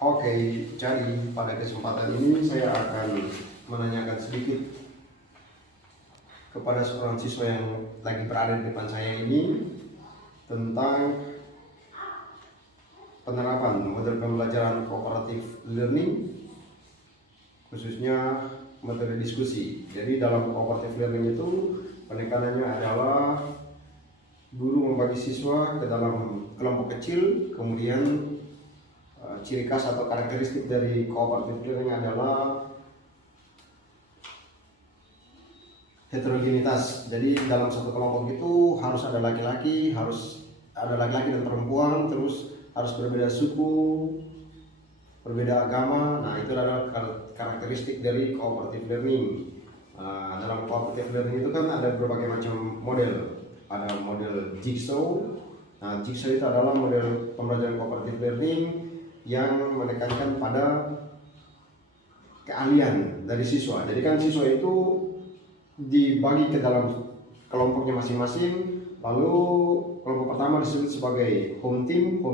Oke, jadi pada kesempatan ini saya akan menanyakan sedikit kepada seorang siswa yang lagi berada di depan saya ini tentang penerapan model pembelajaran cooperative learning, khususnya metode diskusi. Jadi dalam cooperative learning itu penekanannya adalah guru membagi siswa ke dalam kelompok kecil, kemudian ciri khas atau karakteristik dari cooperative learning adalah heterogenitas. Jadi dalam satu kelompok itu harus ada laki-laki dan perempuan, terus harus berbeda suku, berbeda agama. Nah, itu adalah karakteristik dari cooperative learning. Dalam cooperative learning itu kan ada berbagai macam model. Ada model jigsaw. Nah, jigsaw itu adalah model pembelajaran cooperative learning yang menekankan pada keahlian dari siswa. Jadi kan siswa itu dibagi ke dalam kelompoknya masing-masing. Lalu kelompok pertama disebut sebagai home team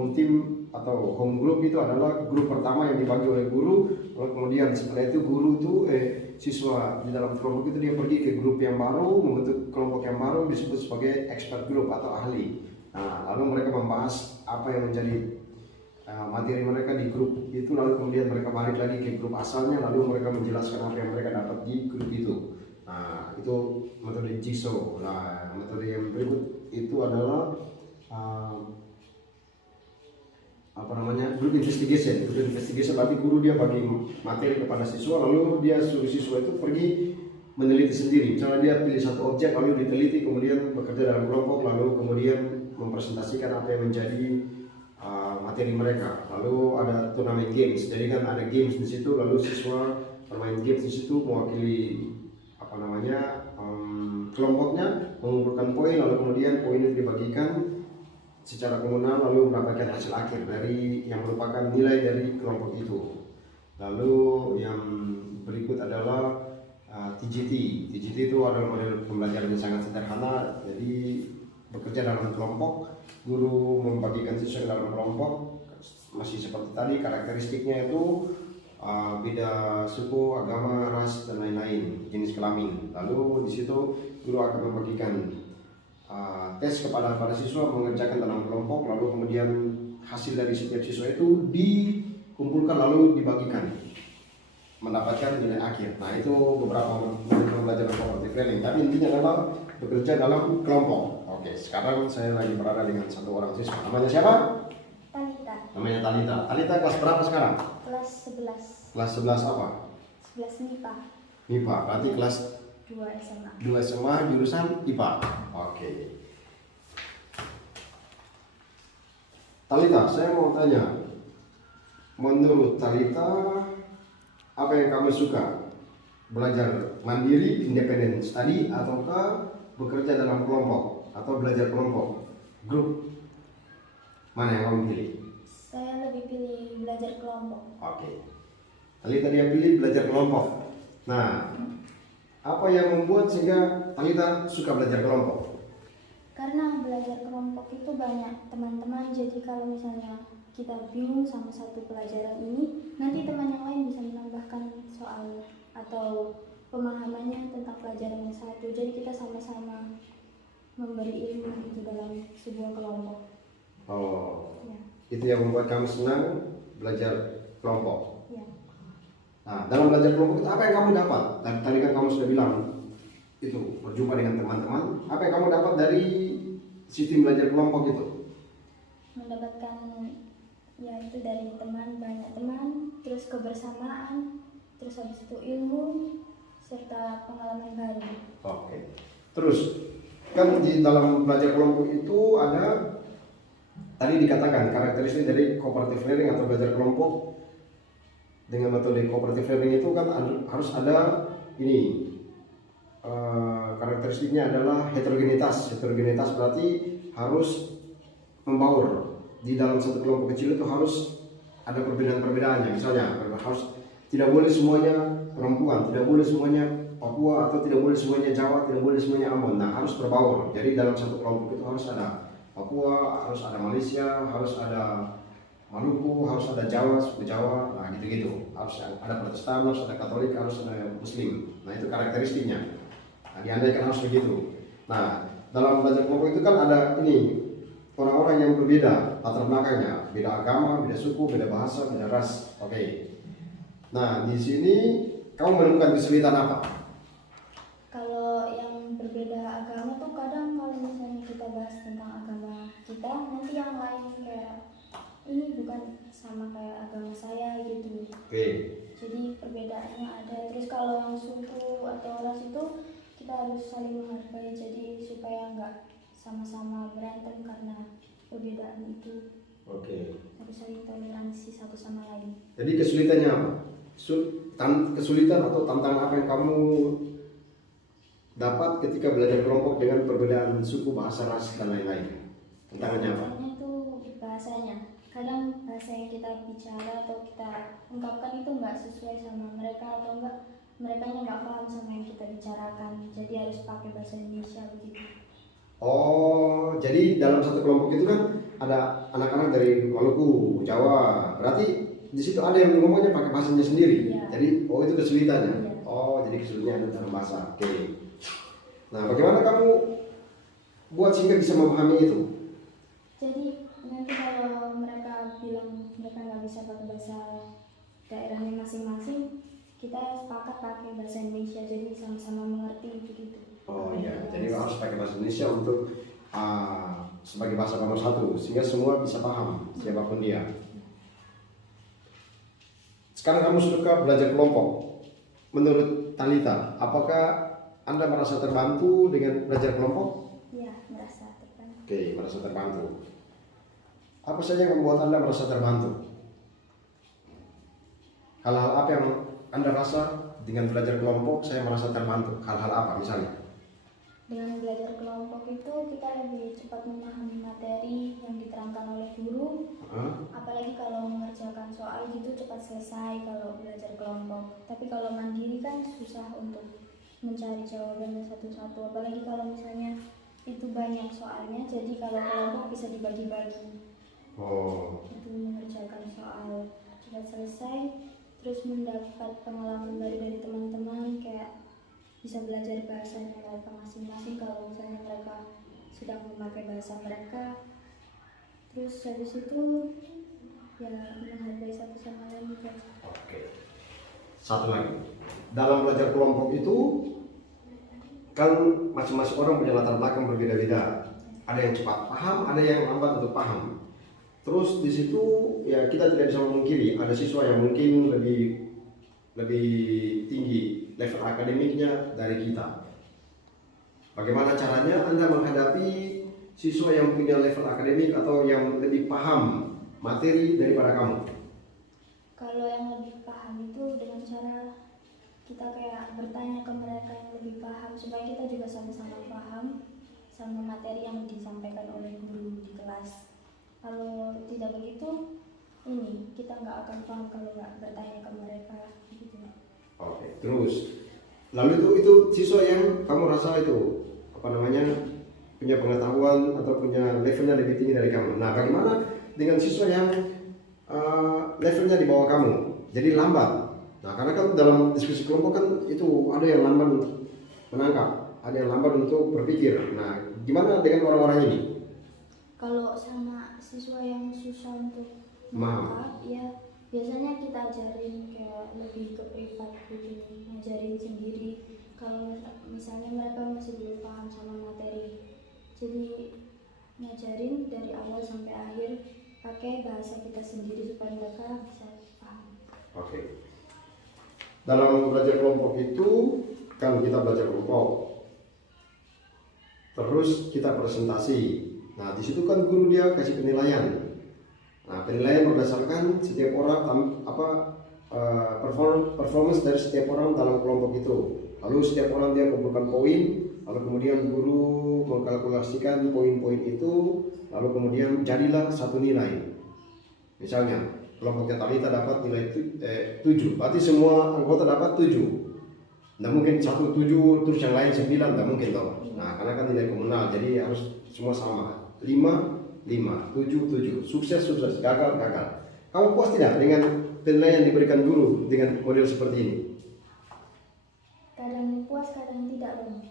atau home group. Itu adalah grup pertama yang dibagi oleh guru. Lalu kemudian setelah itu guru itu siswa di dalam kelompok itu dia pergi ke grup yang baru, membentuk kelompok yang baru disebut sebagai expert group atau ahli. Nah, lalu mereka membahas apa yang menjadi materi mereka di grup itu, lalu kemudian mereka balik lagi ke grup asalnya, lalu mereka menjelaskan apa yang mereka dapat di grup itu. Nah, itu metode jigsaw. Nah, metode yang berikut itu adalah group investigation. Group investigation berarti guru dia bagi materi kepada siswa, lalu dia suruh siswa itu pergi meneliti sendiri. Misalnya dia pilih satu objek lalu diteliti, kemudian bekerja dalam kelompok, lalu kemudian mempresentasikan apa yang menjadi materi mereka. Lalu ada turnamen games. Jadi kan ada games di situ, lalu siswa bermain games di situ mewakili kelompoknya, mengumpulkan poin, lalu kemudian poin itu dibagikan secara komunal, lalu mendapatkan hasil akhir dari yang merupakan nilai dari kelompok itu. Lalu yang berikut adalah TGT. TGT itu adalah model pembelajaran yang sangat sederhana. Jadi bekerja dalam kelompok, guru membagikan siswa ke dalam kelompok, masih seperti tadi karakteristiknya itu beda suku, agama, ras dan lain-lain, jenis kelamin. Lalu di situ guru akan membagikan tes kepada para siswa mengerjakan dalam kelompok, lalu kemudian hasil dari setiap siswa itu dikumpulkan lalu dibagikan mendapatkan nilai akhir. Nah, itu beberapa model pembelajaran cooperative learning. Tapi intinya adalah bekerja dalam kelompok. Oke, sekarang saya lagi berada dengan satu orang siswa. Namanya siapa? Talita. Namanya Talita. Talita kelas berapa sekarang? Kelas 11. Kelas 11 apa? 11 MIPA. MIPA. Berarti kelas 2 SMA. 2 SMA jurusan IPA. Oke. Talita, saya mau tanya. Menurut Talita, apa yang kamu suka? Belajar mandiri, independent study, ataukah bekerja dalam kelompok atau belajar kelompok, grup? Mana yang kamu pilih? Saya lebih pilih belajar kelompok. Oke. Talita dia pilih belajar kelompok. Nah, apa yang membuat sehingga Talita suka belajar kelompok? Karena belajar kelompok itu banyak teman-teman, jadi kalau misalnya kita bingung sama satu pelajaran ini, nanti teman yang lain bisa menambahkan soal atau pemahamannya tentang pelajaran yang satu. Jadi kita sama-sama memberi ilmu itu dalam sebuah kelompok. Oh, Ya. itu yang membuat kamu senang belajar kelompok. Ya. Nah, dalam belajar kelompok itu apa yang kamu dapat? Tadi kan kamu sudah bilang itu berjumpa dengan teman-teman. Apa yang kamu dapat dari sistem belajar kelompok itu? Mendapatkan itu dari teman, banyak teman, terus kebersamaan, terus habis itu ilmu serta pengalaman baru. Oke. Terus kan di dalam belajar kelompok itu ada tadi dikatakan karakteristik dari cooperative learning atau belajar kelompok dengan metode cooperative learning itu kan harus ada ini karakteristiknya adalah heterogenitas. Heterogenitas berarti harus membaur. Di dalam satu kelompok kecil itu harus ada perbedaan-perbedaannya. Misalnya harus tidak boleh semuanya perempuan, tidak boleh semuanya Papua, atau tidak boleh semuanya Jawa, tidak boleh semuanya Ambon. Nah, harus berbaur. Jadi dalam satu kelompok itu harus ada Papua, harus ada Malaysia, harus ada Maluku harus ada Jawa, suku Jawa, nah gitu-gitu. Harus ada Protestan, harus ada Katolik, harus ada Muslim. Nah itu karakteristiknya. Nah, diandaikan harus begitu. Nah dalam belajar kelompok itu kan ada ini orang-orang yang berbeda latar belakangnya, beda agama, beda suku, beda bahasa, beda ras. Oke. Nah di sini kamu menemukan kesulitan apa? Kalau yang berbeda agama tuh kadang kalau misalnya kita bahas tentang agama kita, nanti yang lain kayak ini bukan sama kayak agama saya gitu. Oke. Jadi perbedaannya ada. Terus kalau yang suku atau ras itu kita harus saling menghargai, jadi supaya nggak sama-sama berantem karena perbedaan itu. Oke. Harus saling toleransi satu sama lain. Jadi kesulitannya apa? Kesulitan atau tantangan apa yang kamu dapat ketika belajar kelompok dengan perbedaan suku, bahasa, ras dan lain-lain? Tantangannya apa? Tantangannya itu bahasanya. Kadang bahasa yang kita bicara atau kita ungkapkan itu nggak sesuai sama mereka, atau mereka nggak paham sama yang kita bicarakan. Jadi harus pakai bahasa Indonesia begitu. Oh, jadi dalam satu kelompok itu kan ada anak-anak dari Maluku, Jawa. Berarti di situ ada yang ngomongnya pakai bahasanya sendiri. Iya. Jadi, oh itu kesulitannya. Iya. Oh, jadi kesulitannya ada dalam bahasa. Oke. Nah, bagaimana kamu buat sehingga bisa memahami itu? Jadi nanti kalau mereka bilang mereka nggak bisa pakai bahasa daerahnya masing-masing, kita sepakat pakai bahasa Indonesia, jadi sama-sama mengerti begitu. Oh iya, jadi harus pakai bahasa Indonesia untuk sebagai bahasa nomor satu, sehingga semua bisa paham siapapun dia. Sekarang kamu suka belajar kelompok. Menurut Talita, apakah Anda merasa terbantu dengan belajar kelompok? Iya, merasa terbantu. Oke, merasa terbantu. Apa saja yang membuat Anda merasa terbantu? Hal-hal apa yang Anda rasa dengan belajar kelompok saya merasa terbantu? Hal-hal apa misalnya? Dengan belajar kelompok itu kita lebih cepat memahami materi yang diterangkan oleh guru. Apalagi kalau mengerjakan soal gitu cepat selesai kalau belajar kelompok. Tapi kalau mandiri kan susah untuk mencari jawabannya satu-satu. Apalagi kalau misalnya itu banyak soalnya, jadi kalau kelompok bisa dibagi-bagi. Oh. Itu mengerjakan soal cepat selesai, terus mendapat pengalaman baru dari teman-teman, kayak bisa belajar bahasanya mereka masing-masing kalau misalnya mereka sedang memakai bahasa mereka. Terus habis itu ya menghargai satu sama lain juga. Oke. Satu lagi, dalam belajar kelompok itu kan masing-masing orang punya latar belakang berbeda-beda. Ada yang cepat paham, ada yang lambat untuk paham. Terus di situ ya kita tidak bisa memungkiri ada siswa yang mungkin lebih tinggi level akademiknya dari kita. Bagaimana caranya Anda menghadapi siswa yang punya level akademik atau yang lebih paham materi daripada kamu? Kalau yang lebih paham itu dengan cara kita kayak bertanya ke mereka yang lebih paham, supaya kita juga sama-sama paham sama materi yang disampaikan oleh guru di kelas. Kalau tidak begitu, ini kita nggak akan paham kalau nggak bertanya ke mereka gitu. Oke, terus lalu itu siswa yang kamu rasa itu punya pengetahuan atau punya levelnya lebih tinggi dari kamu. Nah, bagaimana dengan siswa yang levelnya di bawah kamu, jadi lambat? Nah, karena kan dalam diskusi kelompok kan itu ada yang lambat untuk menangkap, ada yang lambat untuk berpikir. Nah, gimana dengan orang-orang ini? Kalau sama siswa yang susah untuk menangkap, ya biasanya kita ajarin kayak lebih ke privat gitu, ngajarin sendiri. Kalau misalnya mereka masih belum paham sama materi, jadi ngajarin dari awal sampai akhir pakai bahasa kita sendiri supaya mereka bisa paham. Oke. Dalam belajar kelompok itu kan kita belajar kelompok, terus kita presentasi. Nah, di situ kan guru dia kasih penilaian. Nah, penilaian berdasarkan setiap orang performance dari setiap orang dalam kelompok itu. Lalu setiap orang dia kumpulkan poin, lalu kemudian guru mengkalkulasikan poin-poin itu, lalu kemudian jadilah satu nilai. Misalnya, kelompoknya Talita dapat nilai 7, berarti semua anggota dapat 7. Nggak mungkin 1 7 terus yang lain 9, nggak mungkin toh. Nah, karena kan nilai komunal, jadi harus semua sama. 5 5, 7, 7. Sukses, sukses, gagal, gagal. Kamu puas tidak dengan penilaian yang diberikan guru dengan model seperti ini? Kadang puas, kadang tidak Romo.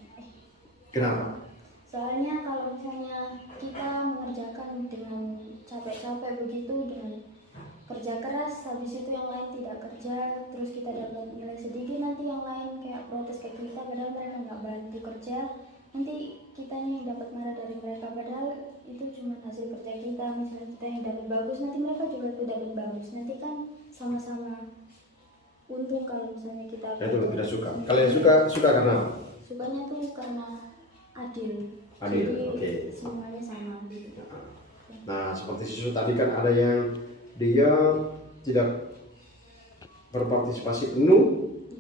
Kenapa? Soalnya kalau misalnya kita mengerjakan dengan capek-capek begitu, dengan kerja keras, habis itu yang lain tidak kerja, terus kita dapat nilai sedikit, nanti yang lain kayak protes ke kita padahal mereka nggak bantu kerja, nanti kitanya yang dapat marah dari mereka padahal itu cuma hasil kerja kita. Misalnya kita yang dapat bagus, nanti mereka juga tuh dapat bagus, nanti kan sama-sama untung kalau misalnya kita Itu tidak suka. Kalian suka karena apa? sukanya tuh karena adil. Adil, Jadi oke. semuanya sama gitu. Nah, seperti Susu tadi kan ada yang dia tidak berpartisipasi penuh,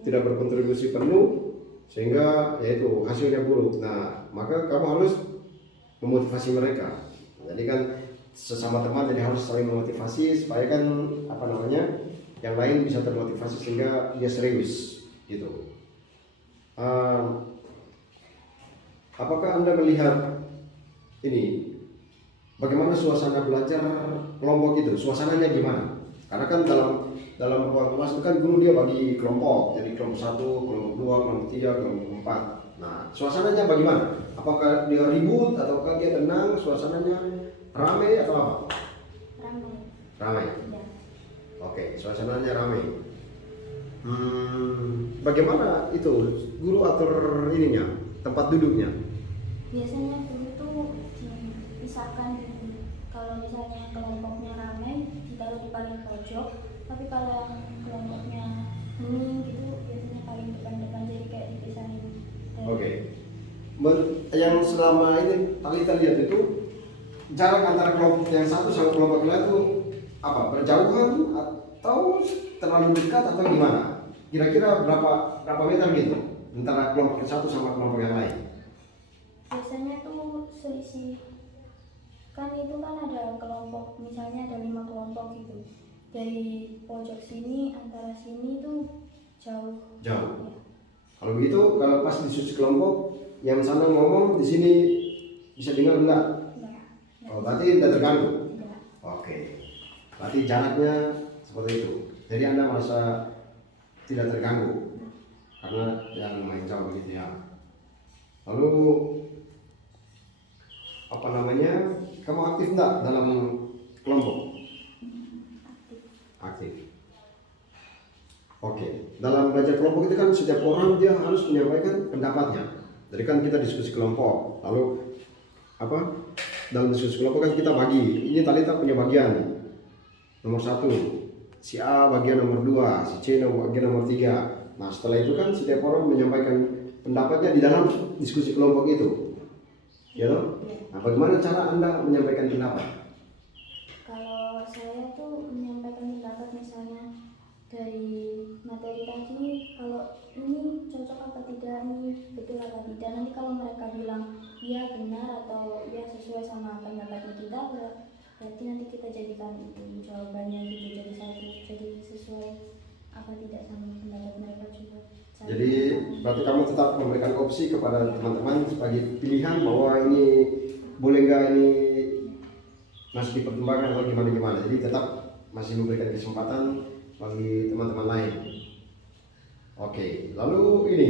tidak berkontribusi penuh, sehingga yaitu hasilnya buruk. Nah, maka kamu harus memotivasi mereka. Jadi kan sesama teman jadi harus saling memotivasi supaya kan apa namanya yang lain bisa termotivasi sehingga dia serius gitu. Apakah Anda melihat ini bagaimana suasana belajar kelompok itu? Suasananya gimana? Karena kan dalam ruang kelas itu kan guru dia bagi kelompok, jadi kelompok 1, kelompok 2, kelompok 3, kelompok 4. Nah, suasananya bagaimana? Apakah dia ribut ataukah dia tenang? Suasananya ramai atau apa? Ramai. Ramai. Ya. Oke, suasananya ramai. Bagaimana itu guru atur ininya, tempat duduknya? Biasanya guru tuh dipisahkan gitu. Kalau misalnya kelompoknya ramai ditaruh di paling pojok, tapi kalau yang kelompoknya hening gitu biasanya paling depan-depan, jadi kayak dipisahin. Oke. Yang selama ini kita lihat itu jarak antara kelompok yang satu sama kelompok lain itu apa? Berjauhan atau terlalu dekat atau gimana? Kira-kira berapa meter gitu antara kelompok yang satu sama kelompok yang lain? Biasanya tuh selisih, kan itu kan ada kelompok, misalnya ada 5 kelompok gitu, dari pojok sini antara sini tuh jauh. Jauh. Ya. Kalau begitu, kalau pas diskusi kelompok yang sana ngomong di sini bisa dengar enggak? Enggak. Oh, berarti tidak terganggu. Enggak. Oke. Berarti jaraknya seperti itu. Jadi Anda merasa tidak terganggu karena yang main jauh begitu ya. Lalu apa namanya? Kamu aktif enggak dalam kelompok? Aktif. Oke. Dalam belajar kelompok itu kan setiap orang dia harus menyampaikan pendapatnya. Jadi kan kita diskusi kelompok. Lalu apa? Dalam diskusi kelompok kan kita bagi. Ini Talita punya bagian nomor 1, si A bagian nomor 2, si C bagian nomor 3. Nah setelah itu kan setiap orang menyampaikan pendapatnya di dalam diskusi kelompok itu, ya toh? Nah bagaimana cara Anda menyampaikan pendapat? Kalau saya tuh menyampaikan pendapat misalnya dari materi tadi, kalau ini cocok apa tidak, ini betul apa tidak, nanti kalau mereka bilang iya benar atau ya sesuai sama pendapatnya kita, berarti nanti kita jadikan itu jawabannya gitu, jadi sesuai apa tidak sama pendapat mereka juga. Jadi berarti kamu tetap memberikan opsi kepada teman-teman sebagai pilihan bahwa ini boleh nggak, ini masih dipertimbangkan atau gimana. Jadi tetap masih memberikan kesempatan bagi teman-teman lain. Oke, lalu ini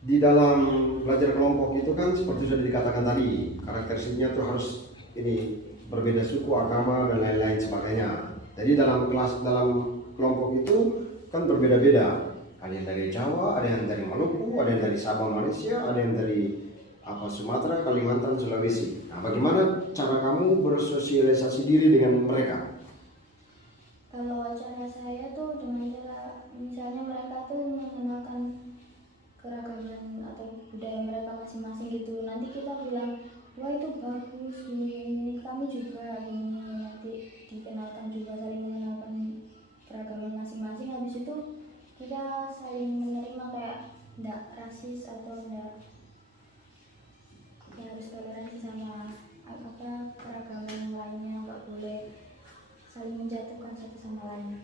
di dalam belajar kelompok itu kan seperti sudah dikatakan tadi, karakteristiknya tuh harus ini berbeda suku, agama dan lain-lain sebagainya. Jadi dalam kelompok itu kan berbeda-beda. Ada yang dari Jawa, ada yang dari Maluku, ada yang dari Sabah Malaysia, ada yang dari Sumatera, Kalimantan, Sulawesi. Nah, bagaimana cara kamu bersosialisasi diri dengan mereka? Kalau cara saya tuh dengan cara misalnya mereka tuh mengenalkan keragaman atau budaya mereka masing-masing gitu, nanti kita bilang wah itu bagus, ini kami juga ini, nanti dikenalkan juga, saling mengenalkan keragaman masing-masing. Habis itu kita saling menerima, kayak tidak rasis atau tidak, ya harus toleransi sama apa keragaman yang lainnya, nggak boleh saling menjatuhkan satu sama lain.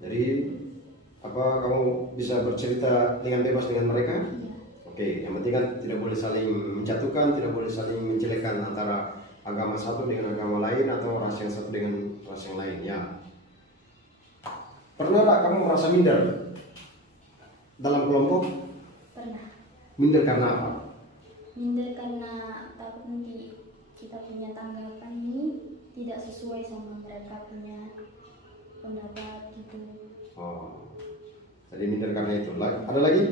Jadi apa kamu bisa bercerita dengan bebas dengan mereka? Ya. Oke, yang penting kan tidak boleh saling menjatuhkan, tidak boleh saling menjelekkan antara agama satu dengan agama lain atau ras yang satu dengan ras yang lain ya. Pernah tak kamu merasa minder dalam kelompok? Pernah. Minder karena apa? Minder karena takut nanti kita punya tanggapan ini tidak sesuai sama mereka punya pendapat gitu. Oh, jadi minder karena itu. Ada lagi?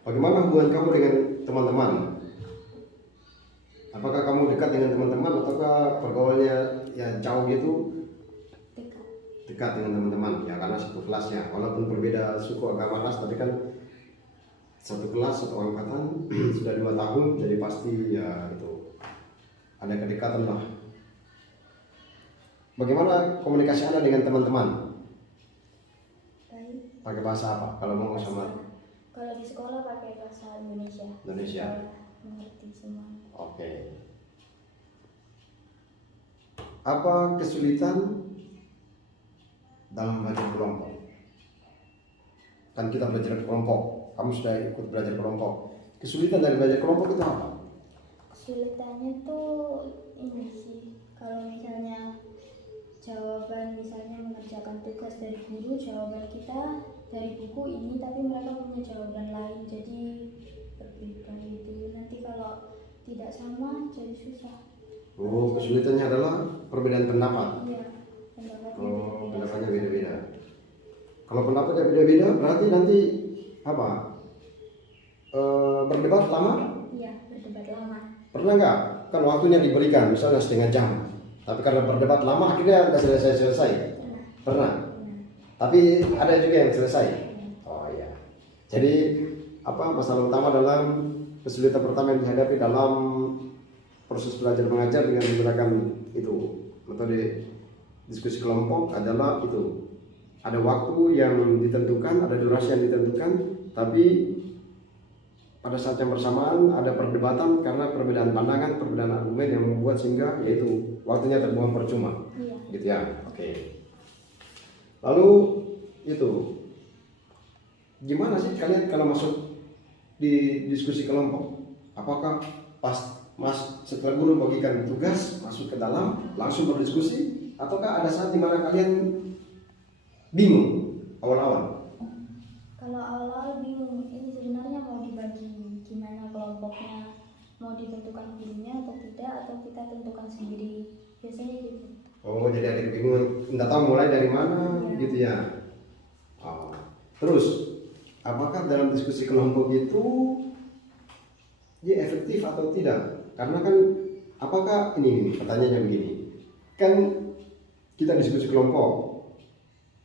Bagaimana hubungan kamu dengan teman-teman? Apakah kamu dekat dengan teman-teman ataukah pergaulannya ya jauh gitu? Dekat. Dekat dengan teman-teman ya, karena satu kelasnya walaupun berbeda suku agama ras tapi kan satu kelas satu angkatan sudah 5 tahun jadi pasti ya itu ada kedekatan lah. Bagaimana komunikasi Anda dengan teman-teman? Baik. Pakai bahasa apa kalau mau sama? Kalau di sekolah pakai bahasa Indonesia. Indonesia. Mengerti semua. Oke. Apa kesulitan dalam belajar kelompok? Kan kita belajar kelompok, kamu sudah ikut belajar kelompok. Kesulitan dari belajar kelompok itu apa? Kesulitannya tuh ini sih, kalau misalnya jawaban misalnya mengerjakan tugas dari guru, jawaban kita dari buku ini tapi mereka punya jawaban lain jadi berbeda gitu. Nanti kalau tidak sama jadi susah. Oh, kesulitannya adalah perbedaan pendapat. Iya, pendapatnya Oh, beda-beda. pendapatnya beda-beda. Kalau pendapatnya beda-beda berarti nanti apa? Berdebat lama? Iya, berdebat lama. Pernah nggak? Kan waktunya diberikan misalnya setengah jam. Tapi karena berdebat lama akhirnya nggak selesai-selesai. Pernah. Pernah. Pernah. Tapi ada juga yang selesai. Oh iya. Jadi apa masalah utama dalam kesulitan pertama yang dihadapi dalam proses belajar mengajar dengan menggunakan itu metode diskusi kelompok adalah itu ada waktu yang ditentukan, ada durasi yang ditentukan, tapi pada saat yang bersamaan ada perdebatan karena perbedaan pandangan, perbedaan argumen yang membuat sehingga yaitu waktunya terbuang percuma. Iya. Gitu ya. Oke. Lalu itu gimana sih kalian kalau masuk di diskusi kelompok? Apakah pas setelah guru bagikan tugas masuk ke dalam langsung berdiskusi ataukah ada saat dimana kalian bingung awal-awal? Kalau awal-awal bingung ini sebenarnya mau dibagi gimana kelompoknya, mau ditentukan gurunya atau tidak atau kita tentukan sendiri, biasanya gitu. Oh, jadi ada kebingungan, nggak tahu mulai dari mana gitu ya. Oh. Terus apakah dalam diskusi kelompok itu dia efektif atau tidak? Karena kan apakah ini pertanyaannya begini, kan kita diskusi kelompok,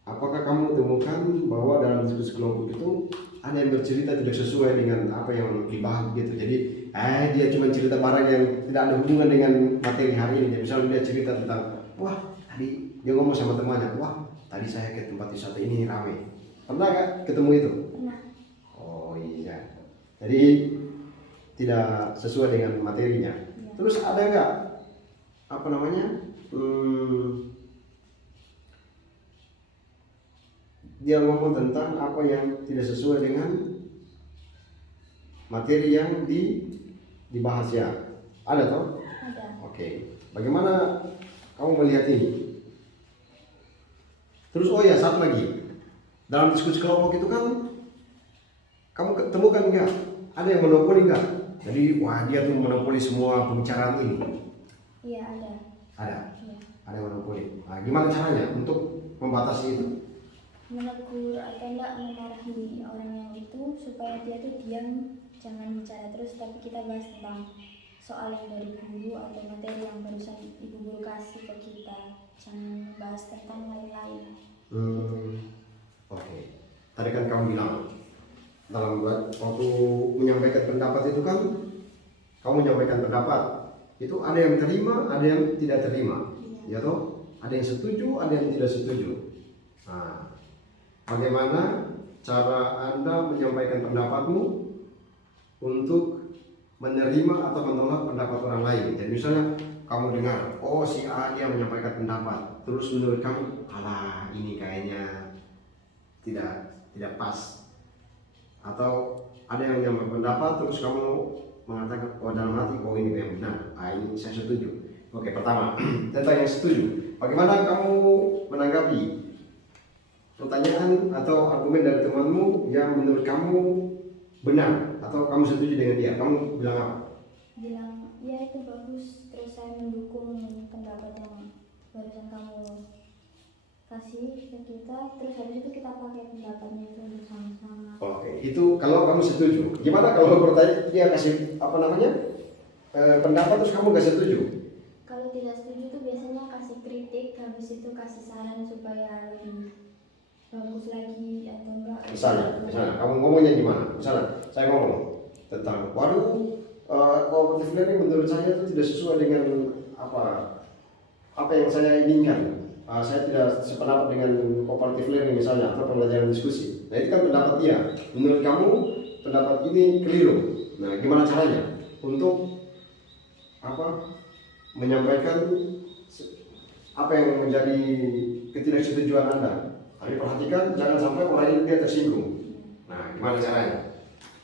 apakah kamu temukan bahwa dalam diskusi kelompok itu ada yang bercerita tidak sesuai dengan apa yang dibahas gitu, jadi dia cuma cerita barang yang tidak ada hubungan dengan materi hari ini. Jadi misalnya dia cerita tentang wah tadi dia ngomong sama temannya, wah tadi saya ke tempat wisata ini ramai. Pernah gak ketemu itu? Pernah. Oh iya. Jadi tidak sesuai dengan materinya. Iya. Terus ada nggak apa namanya dia ngomong tentang apa yang tidak sesuai dengan materi yang dibahas ya? Ada toh? Ada. Oke. Bagaimana kamu melihat ini? Terus oh ya satu lagi, dalam diskusi kelompok itu kan kamu ketemukan nggak ada yang monopoli nggak? Jadi wah dia tuh monopoli semua pembicaraan ini. Iya ada. Ada. Iya. Ada yang monopoli. Nah, gimana caranya untuk membatasi itu? Menegur atau enggak memarahi orang yang itu supaya dia tuh diam, jangan bicara terus tapi kita bahas tentang soal yang dari guru atau materi yang barusan ibu guru kasih ke kita, jangan bahas tentang lain-lain. Oke. Tadi kan kamu bilang dalam waktu menyampaikan pendapat itu kan kamu menyampaikan pendapat itu ada yang terima, ada yang tidak terima, ya toh? Ada yang setuju, ada yang tidak setuju. Nah, bagaimana cara Anda menyampaikan pendapatmu untuk menerima atau menolak pendapat orang lain? Jadi misalnya kamu dengar, oh si A dia menyampaikan pendapat, terus menurut kamu, alah ini kayaknya tidak pas. atau ada yang menyampaikan pendapat terus kamu mengatakan dalam hati ini yang benar, ini saya setuju. Oke, pertama tentang yang setuju, bagaimana kamu menanggapi pertanyaan atau argumen dari temanmu yang menurut kamu benar atau kamu setuju dengan dia? Kamu bilang apa? Bilang ya itu bagus, terus saya mendukung pendapat yang barusan kamu kasih ke kita, terus habis itu kita pakai pendapatnya itu untuk sama-sama. Oke, itu kalau kamu setuju. Gimana kalau bertanya dia kasih pendapat terus kamu gak setuju? Kalau tidak setuju tuh biasanya kasih kritik, habis itu kasih saran supaya lebih bagus lagi atau enggak. Misalnya kamu ngomongnya gimana? Misalnya saya ngomong tentang cooperative learning menurut saya itu tidak sesuai dengan apa yang saya inginkan. Saya tidak sependapat dengan cooperative learning misalnya atau pembelajaran diskusi. Nah itu kan pendapat dia. Menurut kamu pendapat ini keliru. Nah gimana caranya untuk menyampaikan apa yang menjadi ketidaksetujuan Anda? Tapi perhatikan jangan sampai orang ini dia tersinggung. Nah gimana caranya?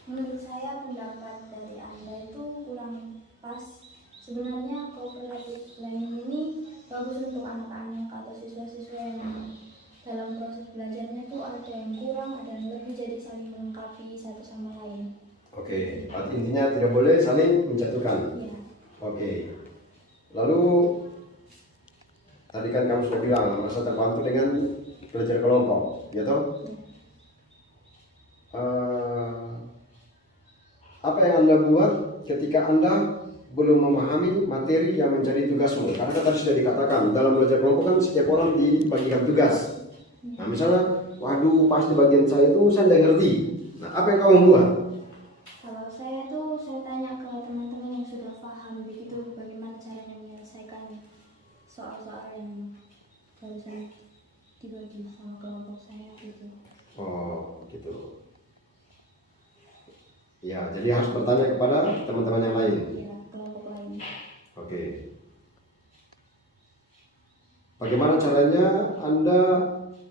Menurut saya pendapat dari Anda itu kurang pas. Sebenarnya cooperative learning ini bagus untuk anak-anak atau siswa-siswa yang dalam proses belajarnya itu ada yang kurang, ada yang lebih, jadi saling melengkapi satu sama lain. Oke, arti intinya tidak boleh saling menjatuhkan. Iya. Oke. Lalu tadi kan kamu sudah bilang merasa terbantu dengan belajar kelompok, ya toh? Apa yang Anda buat ketika Anda belum memahami materi yang menjadi tugasmu? Karena tadi sudah dikatakan dalam belajar kelompok kan setiap orang dibagikan tugas. Nah misalnya, waduh pas di bagian saya itu saya tidak ngerti. Nah apa yang kamu buat? Kalau saya tuh saya tanya ke teman-teman yang sudah paham begitu bagaimana cara menyelesaikan soal-soal yang barusan dibagi sama kelompok saya gitu. Oh gitu. Ya jadi harus bertanya kepada teman-teman yang lain. Ya, kelompok lain. Oke. Bagaimana caranya Anda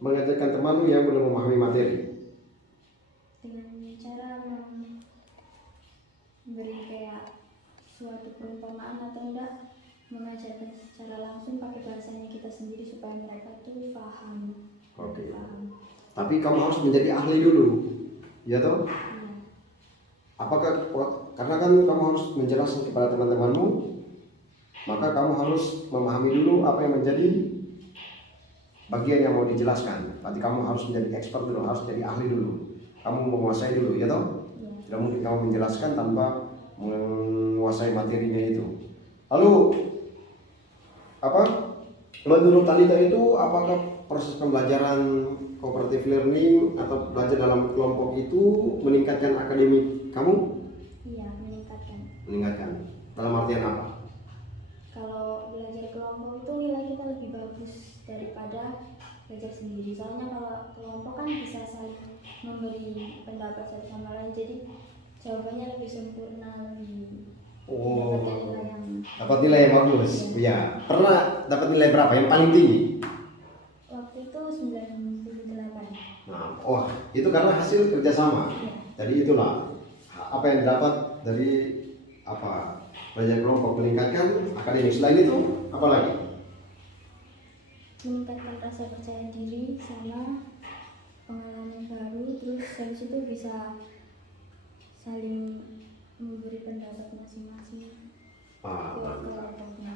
mengajarkan temanmu yang belum memahami materi? Dengan cara memberi kayak suatu perumpamaan atau enggak, mengajarkan secara langsung pakai bahasanya kita sendiri supaya mereka tuh paham. Oke. Paham. Tapi kamu harus menjadi ahli dulu, ya toh? Ya. Karena kan kamu harus menjelaskan kepada teman-temanmu, maka kamu harus memahami dulu apa yang menjadi bagian yang mau dijelaskan. Berarti kamu harus menjadi expert dulu, harus jadi ahli dulu. Kamu menguasai dulu, ya toh? Ya. Tidak mungkin kamu menjelaskan tanpa menguasai materinya itu. Lalu menurut Talita itu apakah proses pembelajaran cooperative learning atau belajar dalam kelompok itu meningkatkan akademik kamu? Iya, meningkatkan. Meningkatkan. Dalam artian apa? Kalau belajar kelompok itu nilai kita lebih bagus daripada belajar sendiri. Soalnya kalau kelompok kan bisa saling memberi pendapat satu sama lain, jadi jawabannya lebih sempurna, lebih mendapatkan nilai yang dapat nilai yang bagus. Iya. Pernah dapat nilai berapa? Yang paling tinggi? waktu itu 98. Nah, itu karena hasil kerjasama. Iya. Jadi itulah apa yang didapat dari belajar kelompok, meningkatkan akademik. Selain itu apa lagi? Meningkatkan rasa percaya diri sama pengalaman baru, terus habis itu bisa saling memberi pendapat masing-masing ke kelompoknya.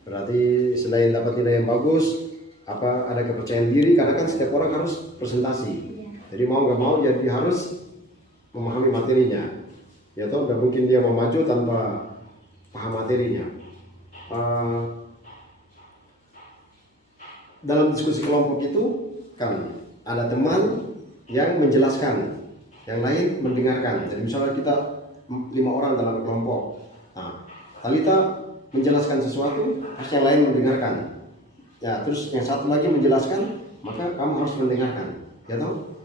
Berarti selain dapat nilai yang bagus, ada kepercayaan diri karena kan setiap orang harus presentasi. Iya. Jadi mau nggak mau jadi harus memahami materinya. Ya toh nggak mungkin dia mau maju tanpa paham materinya. Dalam diskusi kelompok itu kan ada teman yang menjelaskan, yang lain mendengarkan. Jadi misalnya kita 5 orang dalam kelompok. Nah, Talita menjelaskan sesuatu, terus yang lain mendengarkan. Ya, terus yang satu lagi menjelaskan, maka kamu harus mendengarkan. Ya toh?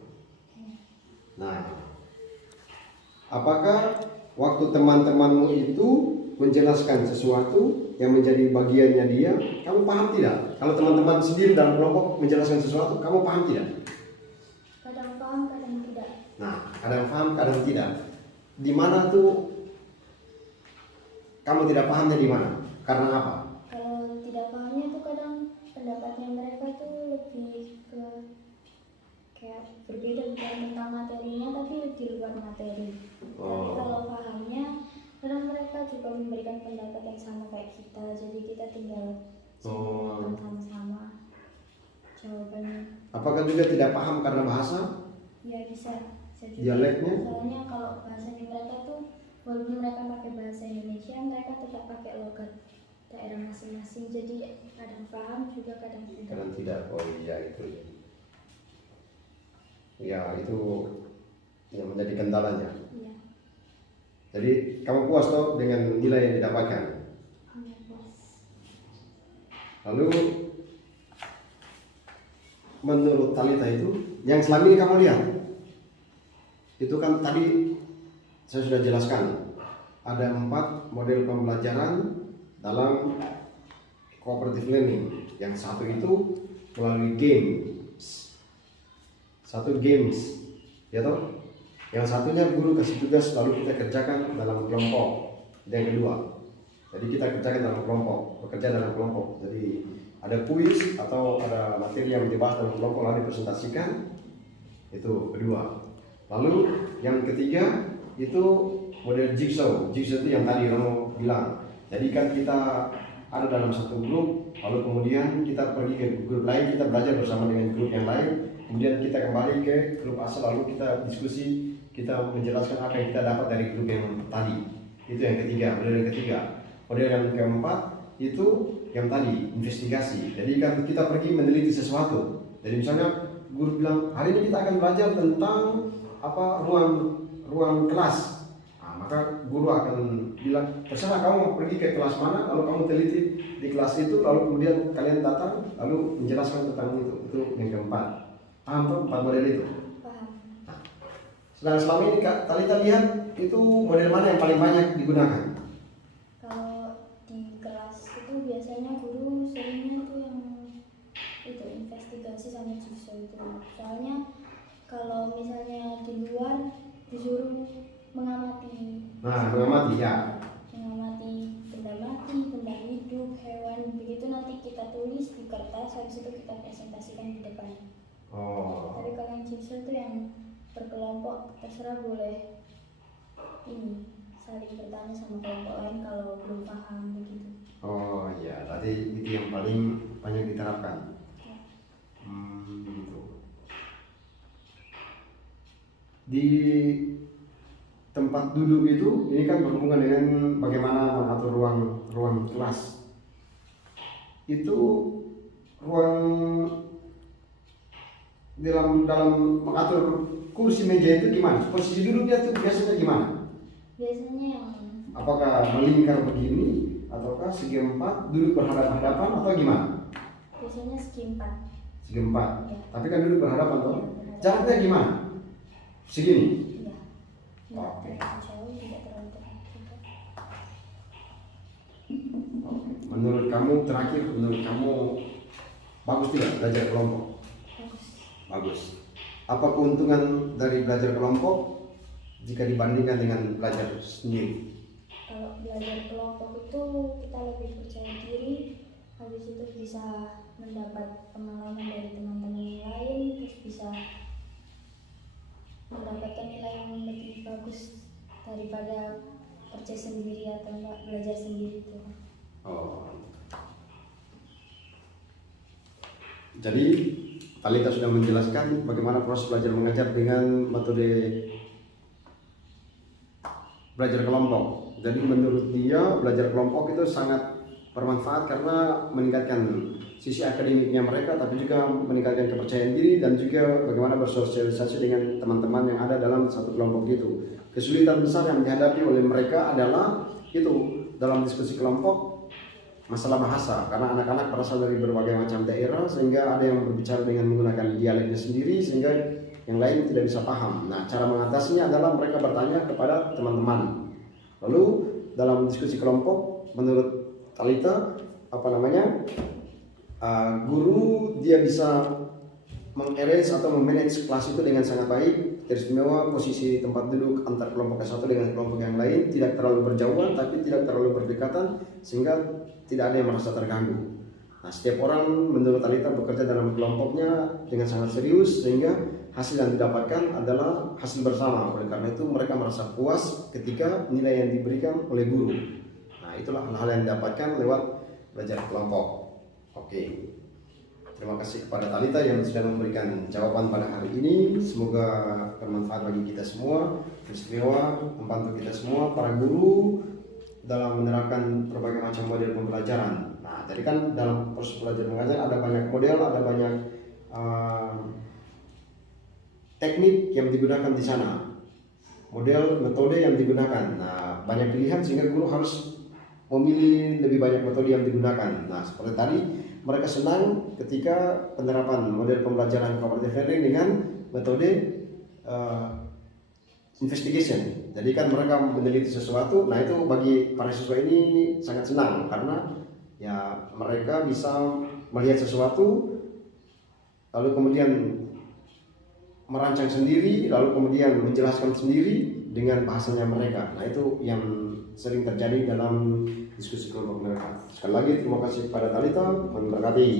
Nah, apakah waktu teman-temanmu itu menjelaskan sesuatu yang menjadi bagiannya dia, kamu paham tidak? Kalau teman-teman sendiri dalam kelompok menjelaskan sesuatu, kamu paham tidak? Kadang paham, kadang tidak. Nah, kadang paham, kadang tidak. Di mana tuh kamu tidak pahamnya di mana? Karena apa? Kalau tidak pahamnya tuh kadang pendapatnya mereka tuh lebih ke kayak berbeda, bukan tentang materinya tapi di luar materi. Tapi kalau pahamnya kadang mereka juga memberikan pendapat yang sama kayak kita, jadi kita tinggal sinkronkan sama-sama jawabannya. Apakah juga tidak paham karena bahasa? Ya bisa juga. Dialeknya? Soalnya kalau bahasanya mereka tuh walaupun mereka pakai bahasa Indonesia, mereka tetap pakai logat daerah masing-masing, jadi kadang paham juga kadang tidak. Kadang tidak. Oh iya itu. Ya itu yang menjadi kendalanya. Iya. Jadi kamu puas toh dengan nilai yang didapatkan? Iya, puas. Lalu menurut Talita itu yang selama ini kamu lihat itu kan tadi saya sudah jelaskan ada 4 model pembelajaran dalam cooperative learning. Yang satu itu melalui games, satu games, ya toh. Yang satunya guru kasih tugas lalu kita kerjakan dalam kelompok. Yang kedua, jadi kita kerjakan dalam kelompok, bekerja dalam kelompok. Jadi ada kuis atau ada materi yang dibahas dalam kelompok lalu dipresentasikan. Itu kedua. Lalu yang ketiga itu model jigsaw. Jigsaw itu yang tadi Romo bilang. Jadi kan kita ada dalam satu grup, lalu kemudian kita pergi ke grup lain, kita belajar bersama dengan grup yang lain. Kemudian kita kembali ke grup asal, lalu kita diskusi, kita menjelaskan apa yang kita dapat dari grup yang tadi. Itu yang ketiga, model yang ketiga. Model yang keempat itu yang tadi investigasi. Jadi kan kita pergi meneliti sesuatu. Jadi misalnya guru bilang hari ini kita akan belajar tentang apa ruang kelas. Nah, maka guru akan bilang terserah kamu mau pergi ke kelas mana, kalau kamu teliti di kelas itu, lalu kemudian kalian datang lalu menjelaskan tentang itu. Itu yang keempat. Paham tuh 4 model itu? Paham. Nah, sedang selama ini Kak Talita lihat itu model mana yang paling banyak digunakan? Kalau di kelas itu biasanya guru seringnya tuh yang itu investigasi sama jigsaw itu. Soalnya kalau misalnya di luar disuruh mengamati. Nah, mengamati ya. Mengamati benda mati, benda hidup, hewan, begitu nanti kita tulis di kertas, habis itu kita presentasikan di depan. Tapi kalau yang jigsaw itu yang berkelompok, terserah boleh ini saling bertanya sama kelompok lain kalau belum paham begitu. Oh iya, tadi itu yang paling banyak diterapkan. Ya. Gitu. Di tempat duduk itu, ini kan berhubungan dengan bagaimana mengatur ruang kelas. Itu ruang dalam mengatur kursi meja itu gimana? Posisi duduknya itu biasanya gimana? Biasanya yang Apakah melingkar begini ataukah segi 4 duduk berhadapan-hadapan atau gimana? biasanya segi 4. Segi 4. Ya. Tapi kan duduk berhadapan toh. Ya, berhadapan. Jaraknya gimana? Segini. Iya. Tidak Oke. terlalu jauh, tidak terlalu dekat juga. Menurut kamu terakhir, menurut kamu bagus tidak belajar kelompok? Bagus. Bagus. Apa keuntungan dari belajar kelompok jika dibandingkan dengan belajar sendiri? Kalau belajar kelompok itu kita lebih percaya diri, habis itu bisa mendapat pengalaman dari teman-teman yang lain, terus bisa mendapatkan nilai yang lebih bagus daripada kerja sendiri atau enggak belajar sendiri itu. Jadi Talita sudah menjelaskan bagaimana proses belajar mengajar dengan metode belajar kelompok. Jadi menurut dia belajar kelompok itu sangat bermanfaat karena meningkatkan sisi akademiknya mereka, tapi juga meningkatkan kepercayaan diri dan juga bagaimana bersosialisasi dengan teman-teman yang ada dalam satu kelompok itu. Kesulitan besar yang dihadapi oleh mereka adalah itu dalam diskusi kelompok masalah bahasa, karena anak-anak berasal dari berbagai macam daerah sehingga ada yang berbicara dengan menggunakan dialeknya sendiri sehingga yang lain tidak bisa paham. Nah, cara mengatasinya adalah mereka bertanya kepada teman-teman. Lalu dalam diskusi kelompok, menurut Talita, guru dia bisa mengarrange atau memanage kelas itu dengan sangat baik. Teristimewa posisi tempat duduk antar kelompok yang satu dengan kelompok yang lain tidak terlalu berjauhan tapi tidak terlalu berdekatan sehingga tidak ada yang merasa terganggu. Nah, setiap orang menurut Talita bekerja dalam kelompoknya dengan sangat serius sehingga hasil yang didapatkan adalah hasil bersama. Oleh karena itu mereka merasa puas ketika nilai yang diberikan oleh guru. Nah, itulah hal-hal yang didapatkan lewat belajar kelompok. Oke. Terima kasih kepada Talita yang sudah memberikan jawaban pada hari ini. Semoga bermanfaat bagi kita semua. Istimewa membantu kita semua para guru dalam menerapkan berbagai macam model pembelajaran. Nah, tadi kan dalam proses belajar mengajar ada banyak model, ada banyak teknik yang digunakan di sana, model, metode yang digunakan. Nah, banyak pilihan sehingga guru harus memilih lebih banyak metode yang digunakan. Nah, seperti tadi mereka senang ketika penerapan model pembelajaran cooperative learning dengan metode investigation. Jadi kan mereka meneliti sesuatu. Nah, itu bagi para siswa ini sangat senang karena ya mereka bisa melihat sesuatu lalu kemudian merancang sendiri, lalu kemudian menjelaskan sendiri dengan bahasanya mereka. Nah, itu yang sering terjadi dalam diskusi kelompok mereka. Sekali lagi terima kasih kepada Talita, memberkati.